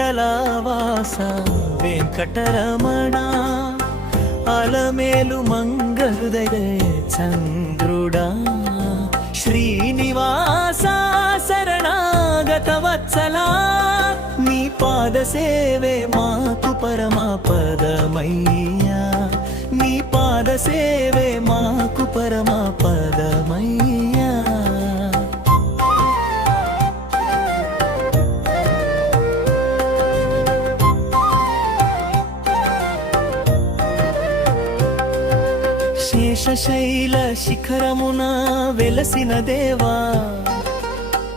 ఏడుకొండలవాస వెంకటరమణ అలమేలు మంగళహృదయ చంద్రుడా శ్రీనివాస శరణాగత వత్సలా నీ పాద సేవే మాకు పరమ పదమయ్యా నీ పాద సేవే మాకు పరమ పదమయ్యా శేషశైల శిఖరమున వెలసిన దేవా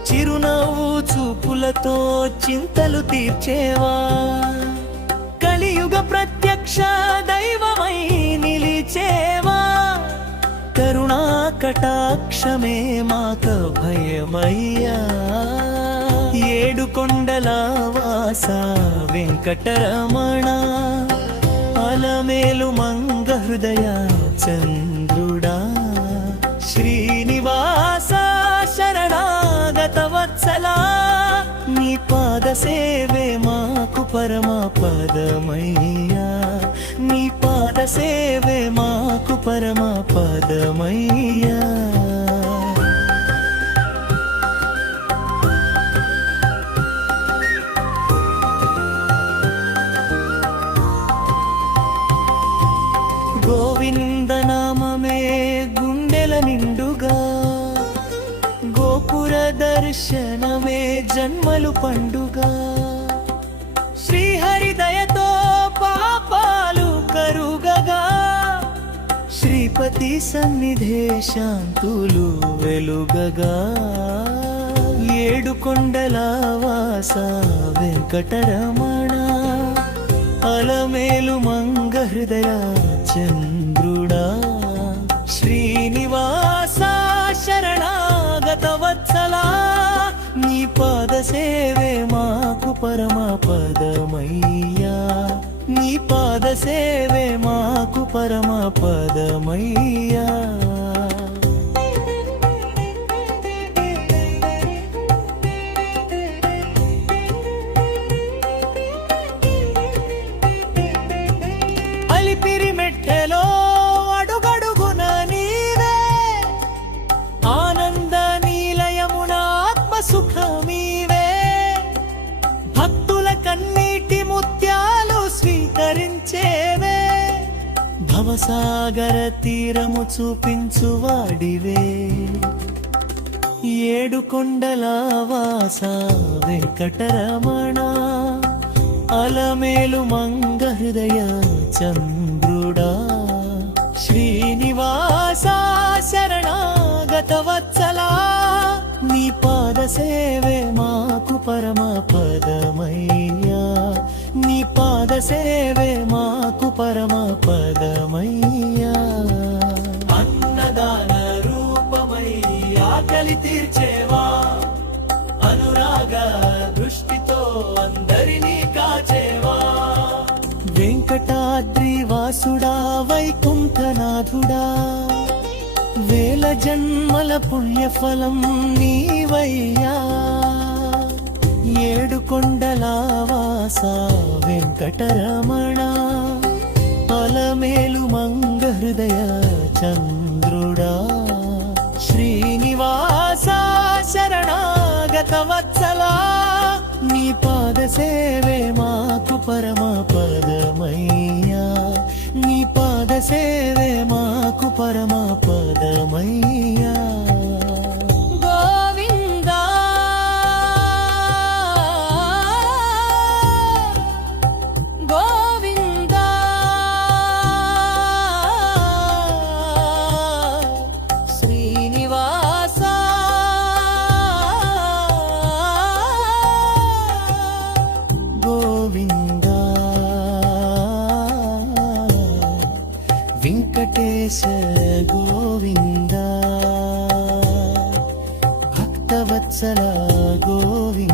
చిరునవ్వు చూపులతో చింతలు తీర్చేవా కలియుగ ప్రత్యక్ష దైవమై నిలిచేవా కరుణా కటాక్షమే మాక భయమయ్యా ఏడుకొండలవాస వెంకటరమణ అలమేలు మంగళహృదయ చంద్రుడా శ్రీనివాస శరణాగత వత్సలా నీ పాద సేవే మాకు పరమ పదమయ్యా నీ పాద సేవే మాకు పరమ పదమయ్యా గోవిందనామమే గుండెల నిండుగా గోపుర దర్శనమే జన్మలు పండుగా శ్రీహరి దయతో పాపాలు కరుగగా శ్రీపతి సన్నిధే శాంతులు వెలుగగా ఏడుకొండలవాస వెంకటరమణ అలమేలు మంగళహృదయ చంద్రుడా శ్రీనివాస శరణాగత వత్సలా నీ పాద సేవే మాకు పరమ పదమయ్యా నీ పాద సేవే మాకు పరమ పదమయ్యా మెట్టెలో అడుగడుగున నీవే ఆనంద నీలయమున ఆత్మ సుఖమీవే భక్తుల కన్నీటి ముత్యాలు స్వీకరించేవే భవసాగర తీరము చూపించువాడివే ఏడుకొండలవాస వెంకటరమణ అలమేలు మంగళహృదయ చంద్రుడా శ్రీనివాస శరణాగత వత్సలా నీ పాద సేవే మాకు పరమ పదమయ్యా నీ పాద సేవే మాకు పరమ పదమయ్యా అన్నదాన రూపమై ఆకలి తీర్చేవా అనురాగ దృష్టితో అందరినీ కాచేవా వెంకటాద్రి వాసుడా వైకుంఠనాథుడా వేల జన్మల పుణ్యఫలం నీవయ్యా ఏడుకొండలవాస వెంకటరమణ అలమేలు మంగళహృదయ చంద్రుడా శ్రీనివాస శరణాగత వత్సలా నీ పాద సేవే మాకు పరమ పదమయ్యా నీ పాద సేవే మాకు పరమ పదమయ్యా గోవిందా గోవిందా శ్రీనివాస గోవిందా వెంకటేశ గోవిందా భక్తవత్సల గోవింద